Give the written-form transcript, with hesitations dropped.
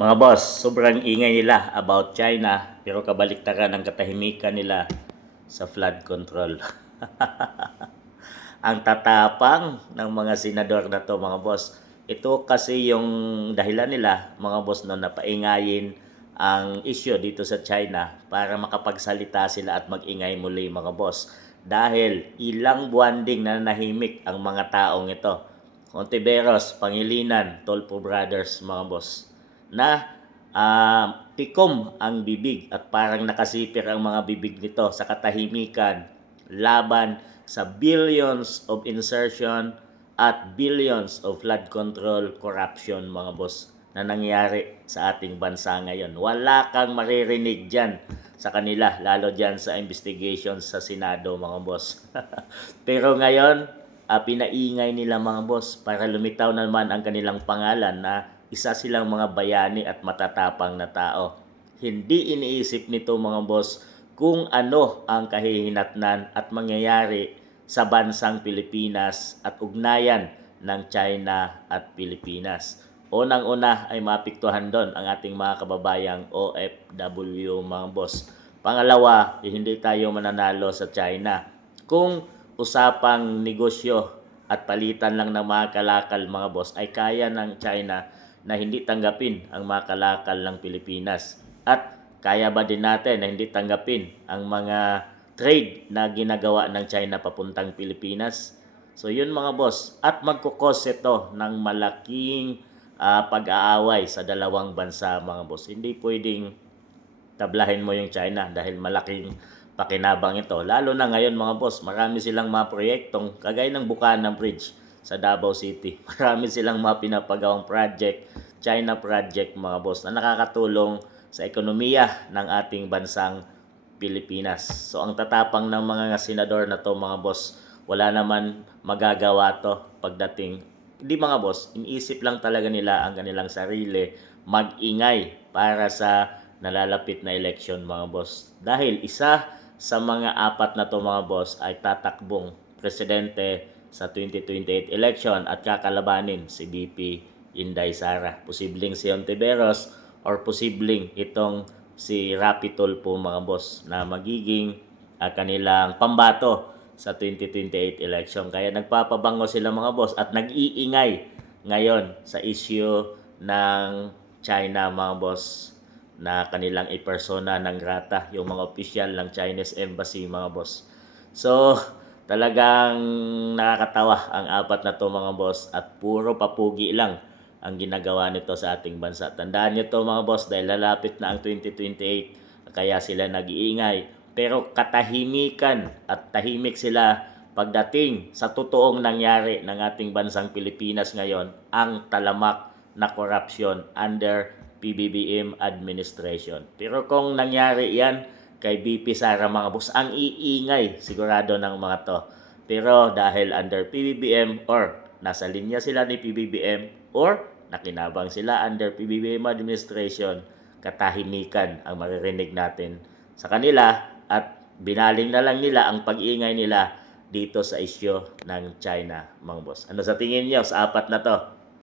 Mga boss, sobrang ingay nila about China pero kabaliktaran ang katahimikan nila sa flood control. Ang tatapang ng mga senador na to mga boss. Ito kasi yung dahilan nila mga boss no napaingayin ang issue dito sa China para makapagsalita sila at magingay muli mga boss. Dahil ilang buwan ding nanahimik ang mga taong ito. Contiveros, Pangilinan, Tolpo Brothers mga boss na tikom ang bibig at parang nakasipir ang mga bibig nito sa katahimikan laban sa billions of insertion at billions of flood control corruption mga boss na nangyari sa ating bansa ngayon. Wala kang maririnig dyan sa kanila, lalo dyan sa investigation sa Senado mga boss. Pero ngayon, pinaingay nila mga boss para lumitaw naman ang kanilang pangalan na isa silang mga bayani at matatapang na tao. Hindi iniisip nito mga boss kung ano ang kahihinatnan at mangyayari sa bansang Pilipinas at ugnayan ng China at Pilipinas. Unang-una ay mapiktuhan doon ang ating mga kababayang OFW mga boss. Pangalawa, hindi tayo mananalo sa China kung usapang negosyo at palitan lang ng mga kalakal mga boss ay kaya ng China na hindi tanggapin ang mga kalakal ng Pilipinas. At kaya ba din natin na hindi tanggapin ang mga trade na ginagawa ng China papuntang Pilipinas? So yun mga boss. At magkukos ito ng malaking pag-aaway sa dalawang bansa mga boss. Hindi pwedeng tablahin mo yung China dahil malaking pakinabang ito. Lalo na ngayon mga boss, marami silang mga proyektong kagaya ng Bukana Bridge sa Davao City. Marami silang mga pinapagawang project, China project mga boss na nakakatulong sa ekonomiya ng ating bansang Pilipinas. So ang tatapang ng mga senador na to mga boss, wala naman magagawa to pagdating. Hindi mga boss, iniisip lang talaga nila ang kanilang sarili, mag-ingay para sa nalalapit na election mga boss. Dahil isa sa mga apat na to mga boss ay tatakbong presidente sa 2028 election at kakalabanin si BP Inday Sara. Posibleng si Ontiveros or posibleng itong si Rapi Tulfo mga boss na magiging kanilang pambato sa 2028 election. Kaya nagpapabango sila mga boss at nag-iingay ngayon sa issue ng China mga boss na kanilang ipersona ng grata, yung mga opisyal ng Chinese Embassy mga boss. So, talagang nakakatawa ang apat na to mga boss at puro papugi lang ang ginagawa nito sa ating bansa. Tandaan nyo to mga boss dahil lalapit na ang 2028 kaya sila nag-iingay. Pero katahimikan at tahimik sila pagdating sa totoong nangyari ng ating bansang Pilipinas ngayon, ang talamak na corruption under PBBM administration. Pero kung nangyari yan kay BP Sara mga boss, ang iingay sigurado ng mga to. Pero dahil under PBBM or nasa linya sila ni PBBM or nakinabang sila under PBBM administration, katahimikan ang maririnig natin sa kanila at binaling na lang nila ang pag-iingay nila dito sa isyu ng China mga boss. Ano sa tingin niyo sa apat na to?